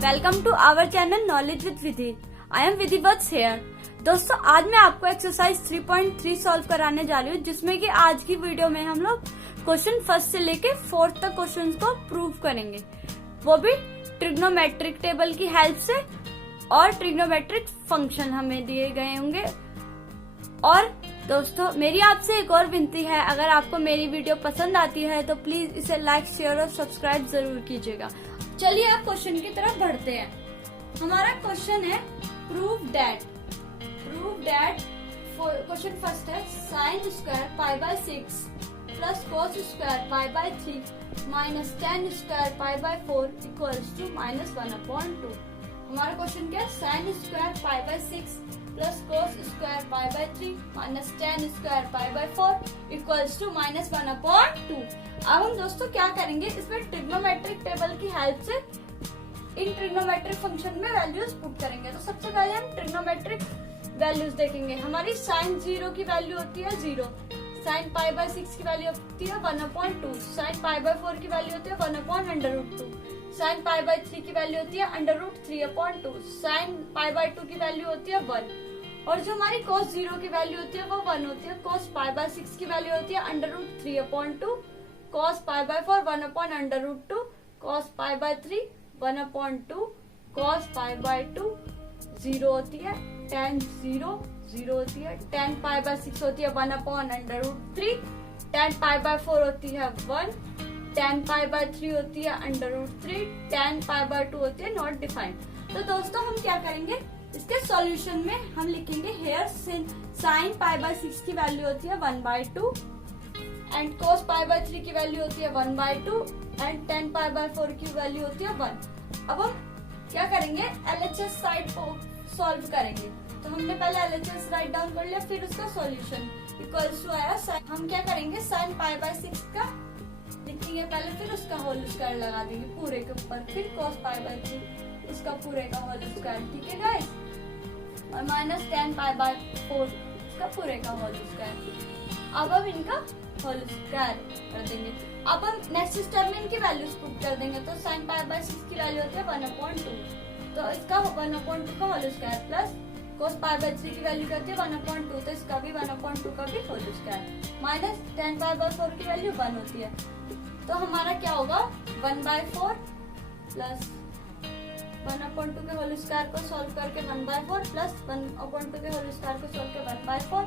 Welcome to our channel knowledge with Vidhi. I am Vidhi Vats here. दोस्तों, आज मैं आपको एक्सरसाइज 3.3 सॉल्व कराने जा रही हूँ, जिसमें कि आज की वीडियो में हम लोग क्वेश्चन फर्स्ट से लेके फोर्थ तक क्वेश्चन को प्रूव करेंगे, वो भी ट्रिग्नोमेट्रिक टेबल की हेल्प से। और ट्रिग्नोमेट्रिक फंक्शन हमें दिए गए होंगे। और दोस्तों, मेरी आपसे एक और विनती है, अगर आपको मेरी वीडियो पसंद आती है तो प्लीज इसे लाइक, शेयर और सब्सक्राइब जरूर कीजिएगा। चलिए अब क्वेश्चन की तरफ बढ़ते हैं। हमारा क्वेश्चन है प्रूव दैट क्वेश्चन फर्स्ट है sine square pi by 6 plus cos square pi by 3 minus tan square pi by 4 equals to -1/2। हमारा क्वेश्चन क्या है? Sine square pi by 6 plus cos square pi by 3 minus tan square pi by 4 equals to -1/2। अब हम दोस्तों क्या करेंगे, इसमें trigonometric table की हेल्प से इन ट्रिग्नोमेट्रिक फंक्शन में वैल्यूज पुट करेंगे। तो सबसे पहले हम ट्रिग्नोमेट्रिक वैल्यूज देखेंगे। हमारी साइन 0 की वैल्यू होती है 0, साइन पाई बाय 6 की वैल्यू होती है 1/2, साइन पाई बाय 4 की वैल्यू होती है 1/√2, साइन पाई बाय 3 की वैल्यू होती है √3/2, साइन पाई बाय 2 की वैल्यू होती है 1, और जो हमारी cos 0 की वैल्यू होती है वो 1 होती है। cos पाई बाय 6 की वैल्यू होती है √3/2, cos pi by 4 1/√2, cos pi by 3 1/2, cos pi bye 2 0 होती है, tan 0 होती है, tan पाई बाय 6 होती है 1/√3, tan पाई बाय 4 होती है 1, tan पाई बाय 3 होती है √3, tan पाई बाय 2 होती है नॉट डिफाइंड। तो दोस्तों हम क्या करेंगे, इसके सॉल्यूशन में हम लिखेंगे हेयर साइन पाई बाय 6 की वैल्यू होती है 1/2 एंड cos पाई बाय 3 की वैल्यू होती है 1/2 एंड tan पाई बाय 4 की वैल्यू होती है 1। अब हम क्या करेंगे, LHS साइड को सॉल्व करेंगे। तो हमने पहले LHS राइट डाउन कर लिया, फिर उसका सॉल्यूशन इक्वल्स टू आया। हम क्या करेंगे, साइन पाई बाय 6 का लिखेंगे पहले, फिर उसका होल स्क्वायर लगा देंगे पूरे के ऊपर, फिर cos पाई बाय 3 उसका पूरे का होल स्क्वायर, ठीक है गाइस, और माइनस tan पाई बाय 4 उसका पूरे का होल स्क्वायर। अब हम इनका होल स्क्वायर कर देंगे। अब हम नेक्स्ट स्टेप में इनकी वैल्यूज पुट कर देंगे। तो साइन पाई बाय 6 की वैल्यू होती है 1/2, तो इसका 1/2 का whole square, plus cos pi by 3 की वैल्यू करती है 1/2, तो इसका भी 1/2 का भी whole square, minus tan pi by 4 की वैल्यू 1 होती है। तो हमारा क्या होगा, 1/4 प्लस 1/2 के होल स्क्वायर को सॉल्व करके 1/4 प्लस 1/2 के होल स्क्वायर को सॉल्व करके 1/4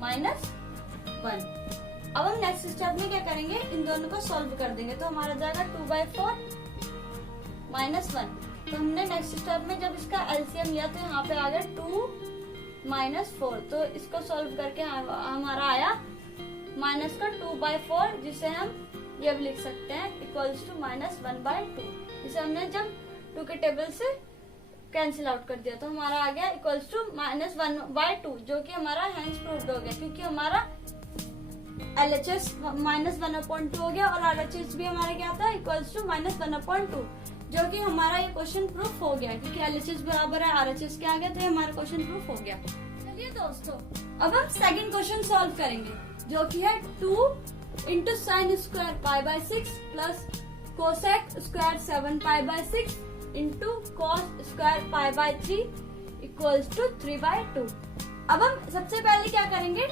माइनस 1। अब हम नेक्स्ट स्टेप में क्या करेंगे, इन दोनों को सॉल्व कर देंगे। तो हमारा जाएगा 2/4 माइनस 1। तो हमने नेक्स्ट स्टेप में जब इसका एलसीएम लिया तो यहाँ पे आ गया 2 माइनस 4। तो इसको सॉल्व करके हमारा आया माइनस का 2/4, जिसे हम ये भी लिख सकते हैं इक्वल्स टू -1/2, जिसे हमने जब 2 के टेबल से कैंसिल आउट कर दिया तो हमारा आ गया इक्वल्स टू -1/2, जो कि हमारा हैंस प्रूव्ड हो गया, क्योंकि हमारा LHS -1/2 हो गया और RHS भी हमारा क्या था, इक्वल्स टू -1/2, जो कि हमारा ये क्वेश्चन प्रूफ हो गया, क्योंकि LHS बराबर है RHS के आ गया, तो ये हमारा क्वेश्चन प्रूफ हो गया। चलिए दोस्तों, अब हम सेकंड क्वेश्चन सॉल्व करेंगे, जो कि है 2 into sine square pi by 6 plus cosec square 7 pi by 6 into cos square pi by 3 equals to 3/2। अब हम सबसे पहले क्या करेंगे,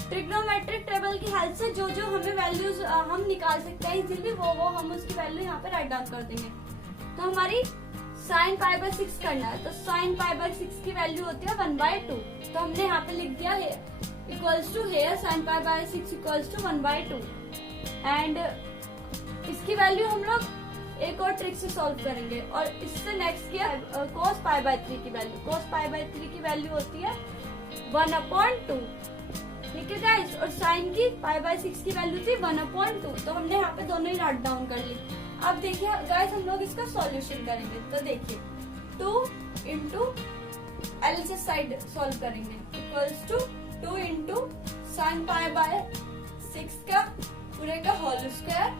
ट्रिग्नोमेट्रिक टेबल की हेल्प से जो जो हमें वैल्यूज हम निकाल सकते हैं इजीली, वो हम उसकी वैल्यू यहाँ पे राइट डाउन कर देंगे। तो हमारी साइन पाई बाय 6 करना है, तो साइन पाई बाय 6 की वैल्यू होती है 1/2, तो हमने यहाँ पे लिख दिया है equals to here sine pi by 6 equals to 1/2 and इसकी वैल्यू हम लोग एक और ट्रिक से सॉल्व करेंगे। और इससे नेक्स्ट किया cos पाई बाय 3 की वैल्यू, cos पाई बाय 3 की वैल्यू होती है 1/2, ठीक है गाइस, और साइन की पाई बाय 6 की वैल्यू थी 1/2, तो हमने यहाँ पे दोनों ही राइट डाउन कर ली। अब देखिए गाइस, हम लोग इसका सॉल्यूशन करेंगे। तो देखिए 2 इंटू LHS साइड सॉल्व करेंगे equals to 2 into sine pi by 6 का पूरे का होल स्क्वायर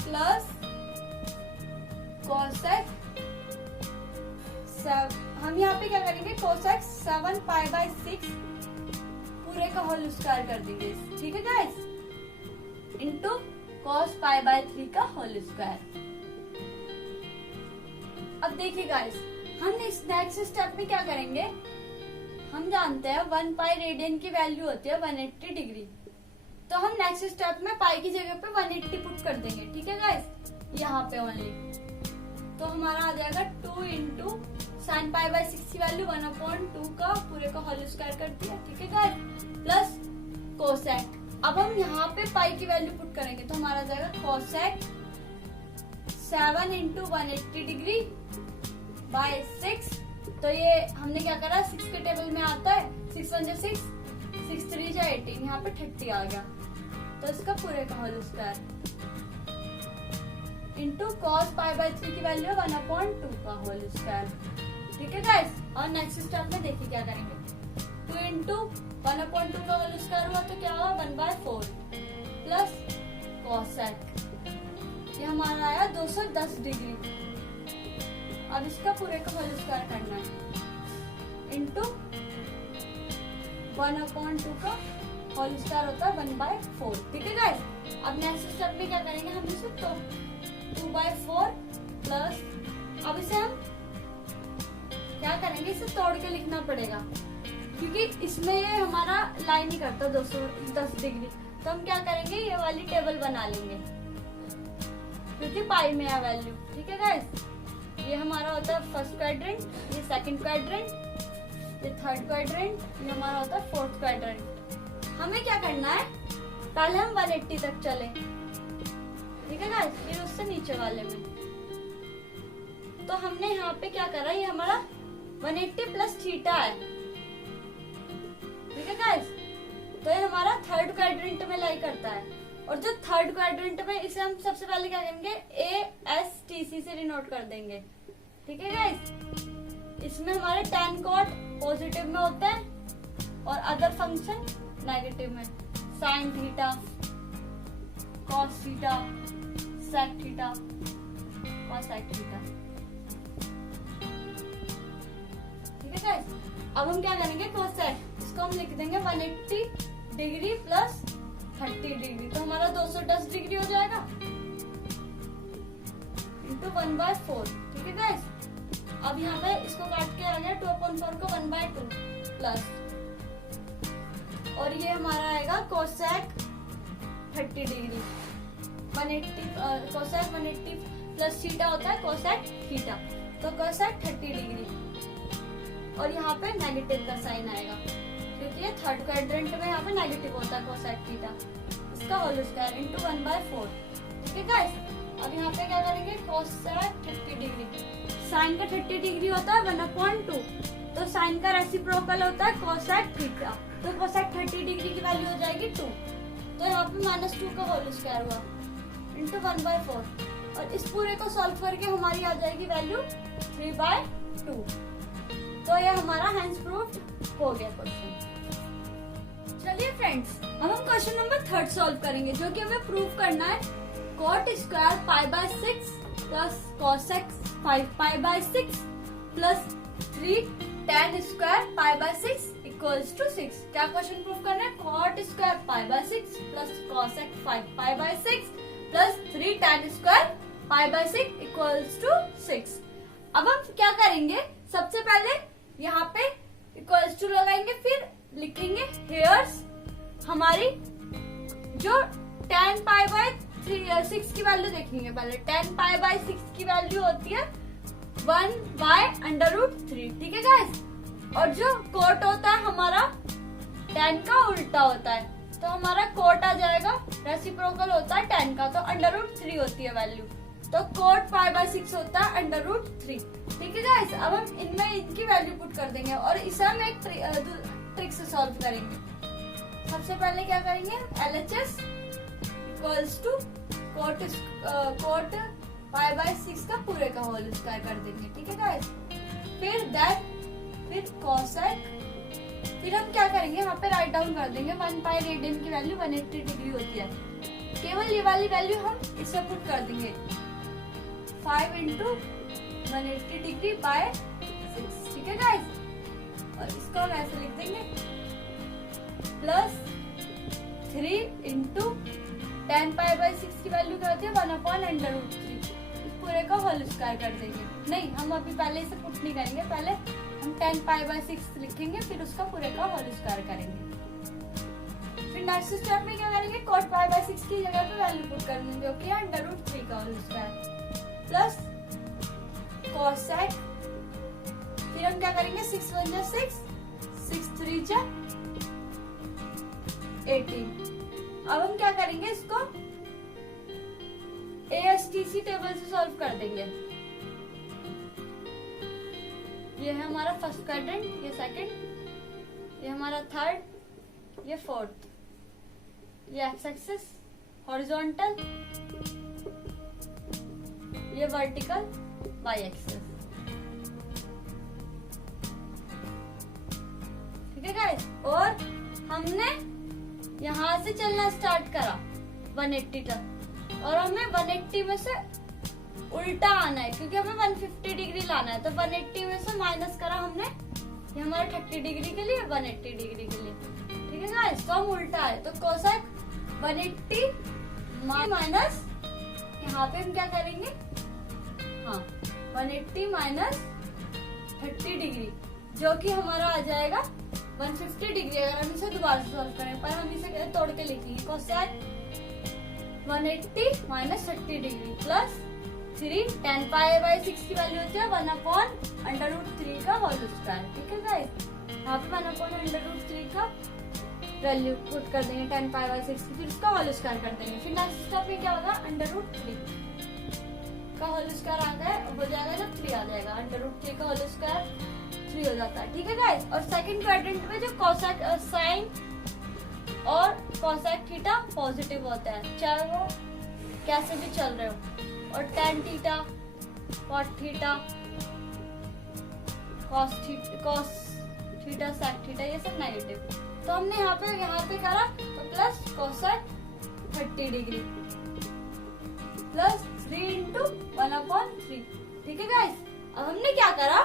प्लस कोसेक, हम यहाँ पे क्या करेंगे, कोसेक 7 पाई बाय 6 पूरे का होल स्क्वायर कर देंगे, ठीक है guys, into cos pi by 3 का होल स्क्वायर। अब देखिए गाइस, हम इस नेक्स्ट स्टेप में क्या करेंगे, हम जानते हैं 1 पाई रेडियन की वैल्यू होती है 180 डिग्री। तो हम नेक्स्ट स्टेप में पाई की जगह पे 180 पुट कर देंगे, ठीक है गाइस, यहाँ पे ओनली। तो हमारा आ जाएगा 2 इंटू साइन पाई बाय 6 की वैल्यू 1/2 का पूरे का होल स्क्वायर कर दिया, ठीक है गाइस, प्लस कोसेक। अब हम यहाँ पे पाई की वैल्यू पुट करेंगे तो हमारा आ जाएगा कोसेक 7 इंटू 180 डिग्री बाय 6। तो ये हमने क्या करा, 6 के टेबल में आता है, 6 1 6, 6 3 18, यहाँ पे 30 आ गया। तो इसका पूरे का whole square into cos pi by 3 की वैल्यू 1/2 का होल स्क्वायर, ठीक है गाइस। और नेक्स्ट स्टेप में देखिए क्या करेंगे, 2 इंटू 1/2 का होल स्क्वायर हुआ तो क्या हुआ 1/4 प्लस कोसेक, ये हमारा आया 210 डिग्री। अब इसका पूरे का होल स्क्वायर करना है इंटू 1/2 का होल स्क्वायर होता है 1/4, ठीक है गाइस। अब नेक्स्ट स्टेप में क्या करेंगे, हम इसे तो 2/4 प्लस, अब इसे हम क्या करेंगे, इसे तोड़ के लिखना पड़ेगा क्योंकि इसमें ये हमारा लाइन ही करता 210 डिग्री। तो हम क्या करेंगे, ये वाली टेबल बना लेंगे क्योंकि पाई में है वैल्यू, ठीक है गाइस। ये हमारा होता है फर्स्ट क्वाड्रेंट, ये सेकंड क्वाड्रेंट, ये थर्ड क्वाड्रेंट, ये हमारा होता है फोर्थ क्वाड्रेंट। हमें क्या करना है, पहले हम 180 तक चले, ठीक है गाइस, फिर उससे नीचे वाले में। तो हमने यहाँ पे क्या करा, ये हमारा 180 प्लस थीटा है, ठीक है गाइस। तो ये हमारा थर्ड क्वाड्रेंट में लाई करता है, और जो थर्ड क्वाड्रेंट में, इसे हम सबसे पहले क्या करेंगे, ASTC से डिनोट कर देंगे, ठीक है गाइस। इसमें हमारे tan cot पॉजिटिव में होता है और अदर फंक्शन नेगेटिव में, sine theta, cos theta, sec theta, cosec theta, ठीक है गाइस। अब हम क्या करेंगे, कोसेक, इसको हम लिख देंगे 180 डिग्री प्लस 30 डिग्री, तो हमारा 210 डिग्री हो जाएगा इंटू 1/4, ठीक है गाइस। अब यहाँ पे इसको काट के आ गया 2/4 को 1/2 प्लस, और ये हमारा आएगा cosec 30 degree, 180 cosec 180 plus theta होता है कोसेक थीटा, तो कोसेक 30 डिग्री। और यहाँ पे नेगेटिव का साइन आएगा क्योंकि ये थर्ड क्वाड्रेंट में यहाँ पे नेगेटिव होता है कोसेक थीटा, इसका होल स्क्वायर इंटू 1/4, ठीक है गाइस। अब यहाँ पे क्या करेंगे, कोसेक 30 डिग्री, साइन का 30 डिग्री होता है 1/2, तो साइन का रेसिप्रोकल होता है कोसेक थीटा, तो कोसेक 30 डिग्री की वैल्यू हो जाएगी 2, तो यहाँ पे -2 का होल स्क्वायर हुआ इंटू 1/4, और इस पूरे को सॉल्व करके हमारी आ जाएगी वैल्यू 3/2। तो ये हमारा हैंस प्रूफ हो गया क्वेश्चन। चलिए फ्रेंड्स, अब हम क्वेश्चन नंबर 3 सॉल्व करेंगे, जो कि हमें प्रूव करना है cot square pi by 6 plus cosec 5 pi by 6 plus 3 tan square pi by 6 equals to 6। क्या क्वेश्चन प्रूव करना है, cot square pi by 6 plus cosec 5 pi by 6 plus 3 tan square pi by 6 equals to 6। अब हम क्या करेंगे, सबसे पहले यहाँ पे इक्वल्स टू लगाएंगे, फिर लिखेंगे हेयर्स हमारी जो tan पाई बाय 6 की वैल्यू देखेंगे। पहले tan पाई बाय 6 की वैल्यू होती है 1/√3, ठीक है गाइस। और जो कोट होता है हमारा tan का उल्टा होता है, तो हमारा कोट आ जाएगा, रेसिप्रोकल होता है tan का, तो √3 होती है वैल्यू, तो कोट पाई बाय 6 होता है √3, ठीक है गाइस। अब हम इनमें इनकी वैल्यू पुट कर देंगे और इसे हम एक ट्रिक से सॉल्व करेंगे। सबसे पहले क्या करेंगे, LHS equals to cot pi by 6 का पूरे का होल स्क्वायर कर देंगे, ठीक है गाइस। फिर कोसेक, फिर हम क्या करेंगे, यहाँ पे राइट डाउन कर देंगे 1 पाई रेडियन की वैल्यू 180 डिग्री होती है, केवल ये वाली वैल्यू हम इसे पुट कर देंगे 5 इंटू 180 डिग्री बाय 6, ठीक है गाइस। और इसको हम ऐसे लिख देंगे plus 3 into tan pi by 6 की वैल्यू क्या होती है 1/√3 पूरे का होल स्क्वायर कर देंगे। नहीं, हम अभी पहले इसे पुट नहीं करेंगे, पहले हम 10π/6 लिखेंगे, फिर उसका पूरे का होल स्क्वायर करेंगे। फिर नेक्स्ट स्टेप में क्या करेंगे, cot π/6 की जगह पे वैल्यू पुट कर देंगे, जो कि √3 का होल स्क्वायर प्लस cosec। फिर हम क्या करेंगे, 6 1 जा 6, 6 3 जा 18। अब हम क्या करेंगे, इसको ASTC टेबल से सॉल्व कर देंगे। ये है हमारा फर्स्ट क्वाड्रेंट, ये सेकंड, ये हमारा थर्ड, ये फोर्थ, ये एक्स एक्सिस हॉरिजॉन्टल, ये वर्टिकल वाई एक्सिस। ठीक है गाइस, और हमने यहाँ से चलना स्टार्ट करा 180 तक, और हमें 180 में से उल्टा आना है, क्योंकि हमें 150 डिग्री लाना है। तो 180 में से माइनस करा हमने, ये हमारे 30 डिग्री के लिए, 180 डिग्री के लिए। ठीक है गाइस, तो हम उल्टा है, तो कोसेक 180 माइनस, यहाँ पे हम क्या करेंगे, हाँ 180 माइनस 30 डिग्री, जो कि हमारा आ जाएगा 150 डिग्री। अगर हम इसे दोबारा से सॉल्व करें, पर हम इसे तोड़ के लिखेंगे, कोसेक 180 माइनस 30 डिग्री प्लस 3, 10π/6 की वैल्यू होती है 1/√3 का होल स्क्वायर। ठीक है गाइस, यहाँ पे 1/√3 का वैल्यू पुट कर देंगे 10π/6 की, फिर उसका होल स्क्वायर कर देंगे। फिर नेक्स्ट स्टेप में क्या होगा, √3 का होल स्क्वायर आ गया, हो जाएगा जब 3 आ जाएगा, √3 का होल स्क्वायर 3 हो जाता है। ठीक है गाइस, और सेकंड क्वाड्रेंट में जो कोसेक साइन और कोसेक थीटा पॉजिटिव होता है, चाहे वो कैसे भी चल रहे हो, और tan theta, cot theta, cos theta, sec theta, ये सब नेगेटिव। तो हमने यहाँ पे करा, तो plus cosec 30 degree plus 3 into 1/3। ठीक है गाइस, अब हमने क्या करा,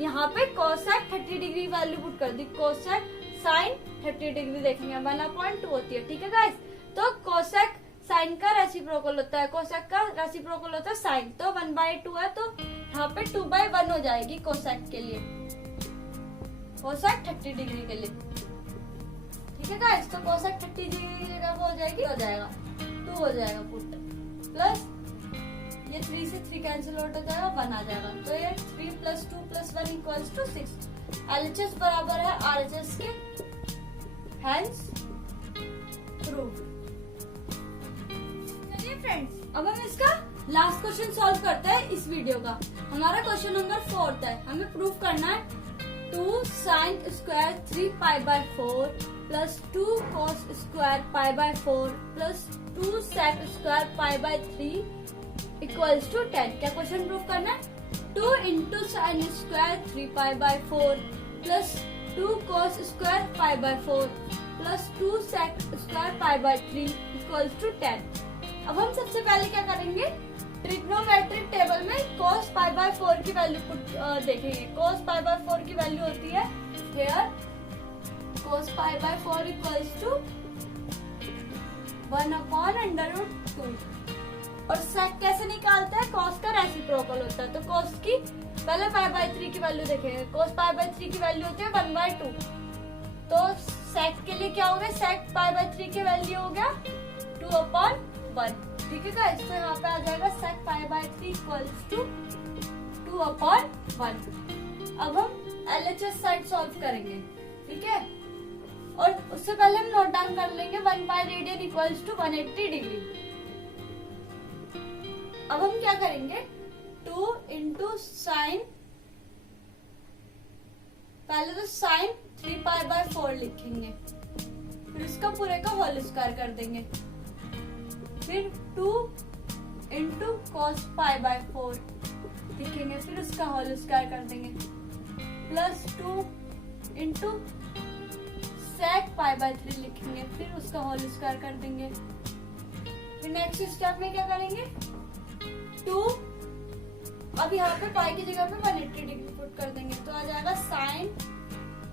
यहाँ पे कोसेक 30 डिग्री वैल्यू पुट कर दी, कोसेक साइन 30 डिग्री देखेंगे 1/2 होती है। ठीक है गाइस, तो कोसेक साइन का रेसिप्रोकल होता है, कोसेक का रेसिप्रोकल होता है साइन, तो 1/2 है, तो यहाँ पे 2/1 हो जाएगी कोसेक के लिए, कोसेक 30 डिग्री के लिए। ठीक है गाइस, तो कोसेक 30 डिग्री की जगह वो हो जाएगा 2 हो जाएगा पुट, प्लस ये 3 से 3 कैंसिल आउट हो जाएगा, 1 आ जाएगा, तो ये 3 + 2 + 1 = 6। LHS बराबर है RHS के, हेंस प्रूव्ड। चलिए फ्रेंड्स, अब हम इसका लास्ट क्वेश्चन सॉल्व करते हैं इस वीडियो का। हमारा क्वेश्चन नंबर 4 है, हमें प्रूव करना है 2 sin square 3π/4 plus 2 cos square π/4 plus 2 sec square π/3 equals to 10। क्या क्वेश्चन प्रूव करना है, 2 into sine square 3π/4 plus 2 cos square π/4 plus 2 sec square π/3 equals to 10। अब हम सबसे पहले क्या करेंगे, ट्रिग्नोमेट्रिक टेबल में cos π/4 की वैल्यू देखेंगे। cos π/4 की वैल्यू होती है here cos π/4 इक्वल्स टू 1/√2। और sec कैसे निकालते हैं, cos का रेसिप्रोकल होता है, तो cos की पहले π/3 की वैल्यू देखेंगे, cos π/3 की वैल्यू होती है 1/2, तो sec के लिए क्या हो गया, sec π/3 की वैल्यू हो गया 2/1। ठीक है गाइस, तो यहाँ पे आ जाएगा sec π/3 इक्वल्स टू 2/1। अब हम LHS साइड सॉल्व करेंगे। ठीक है, और उससे पहले हम नोट डाउन कर लेंगे 1π रेडियन इक्वल्स टू 180 डिग्री। अब हम क्या करेंगे, 2 इंटू साइन, पहले तो साइन 3π/4 लिखेंगे, फिर इसका पूरे का होल स्क्वायर कर देंगे, फिर 2 इंटू cos π/4 लिखेंगे, फिर उसका होल स्क्वायर कर देंगे, प्लस 2 इंटू sec π/3 लिखेंगे, फिर उसका होल स्क्वायर कर देंगे। फिर नेक्स्ट स्टेप में क्या करेंगे, 2, अब यहाँ पे पाई की जगह पे 180 डिग्री पुट कर देंगे, तो आ जाएगा साइन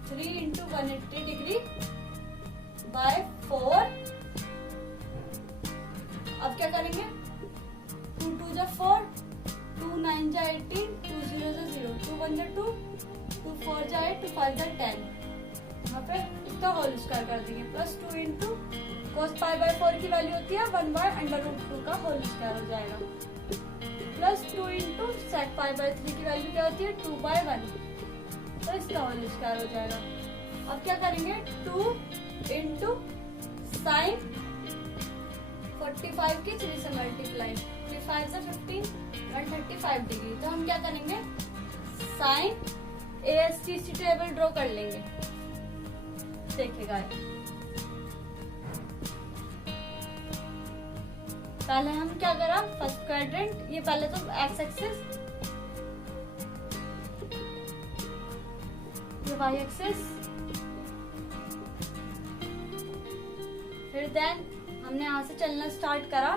3 इंटू 180 डिग्री बाय 4। अब क्या करेंगे, 2 2 जा 18, 2 0 जा 0, 2 1 जा 2, 2 4 जा 8, 2 5 जा 10। यहाँ पे इसका होल स्क्वायर कर देंगे plus 2 into cos pi by 4 की वैल्यू होती है 1 बाय अंडर रूट 2 का होल स्क्वायर हो जाएगा plus 2 into sec pi by 3 की वैल्यू क्या होती है 2 बाय 1, तो इसका होल स्क्वायर हो जाएगा। अब क्या करेंगे 2 इंटू साइन 45 की 3 से मल्टीप्लाई, 3 5 से 15, 135 डिग्री। तो हम क्या करेंगे साइन ASTC टेबल ड्रॉ कर लेंगे। देखिएगा पहले हम क्या करा फर्स्ट क्वाड्रेंट, ये पहले तो एक्स एक्सिस, ये वाई एक्सिस, फिर देन हमने यहाँ से चलना स्टार्ट करा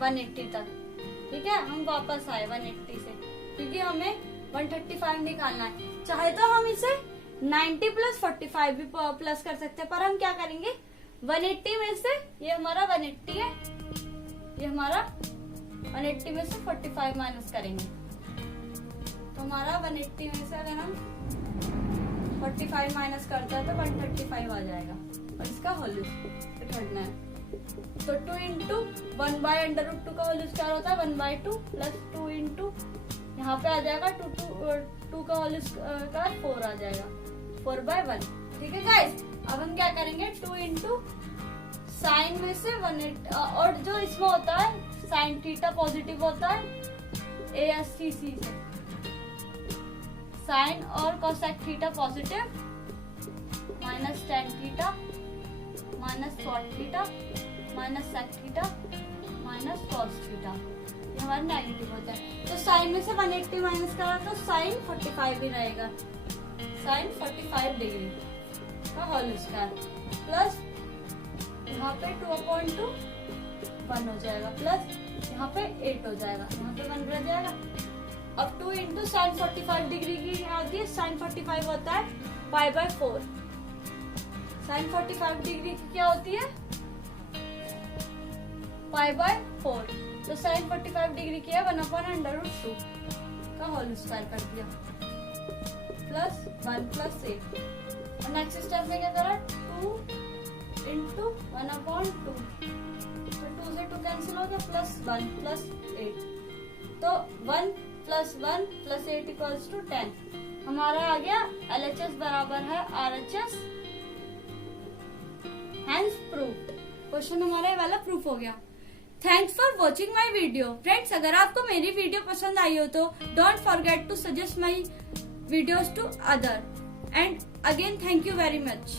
180 तक। ठीक है, हम वापस आए 180 से क्योंकि हमें 135 निकालना है। चाहे तो हम इसे 90 प्लस 45 भी प्लस कर सकते हैं, पर हम क्या करेंगे 180 में से, ये हमारा 180 है, ये हमारा 180 में से 45 माइनस करेंगे तो हमारा 180 में से अगर हम 45 माइनस करते हैं तो 135 आ जाएगा और इसका होल करना है। तो 2 इंटू 1 बाय अंडर रूट 2 का होल स्क्वायर होता है 1 बाय 2 प्लस 2 इंटू यहाँ पे आ जाएगा 2 का होल स्क्वायर 4 आ जाएगा 4 बाय 1। ठीक है गाइस, अब हम क्या करेंगे 2 इंटू साइन में से 180, और जो इसमें होता है साइन थीटा पॉजिटिव होता है ASTC से, साइन और cosec theta positive minus tan theta minus cot theta minus sec theta minus cos theta, ये हमारा नेगेटिव होता है। तो साइन में से 180 माइनस करा तो साइन 45 ही रहेगा, साइन 45 डिग्री का होल स्क्वायर प्लस यहाँ पे 2/2 1 हो जाएगा प्लस यहाँ पे 8 हो जाएगा, यहाँ पे 1 रह जाएगा। अब 2 इंटू साइन 45 डिग्री की आती है, साइन 45 होता है पाई बाय 4, साइन 45 डिग्री की क्या होती है पाई बाय 4, तो साइन 45 डिग्री की है 1/√2 का होल स्क्वायर कर दिया प्लस 1 प्लस 8। और नेक्स्ट स्टेप में क्या करा 2 इंटू 1/2, तो 2 से 2 कैंसिल हो गया प्लस 1 प्लस 8, तो 1 प्लस 1 प्लस 8 इक्वल्स टू 10। हमारा आ गया LHS बराबर है RHS, हैंस प्रूफ। क्वेश्चन हमारा ये वाला प्रूफ हो गया। Thanks for watching my video. Friends, अगर आपको मेरी वीडियो पसंद आई हो तो don't forget to suggest my videos to other, and again thank you very much.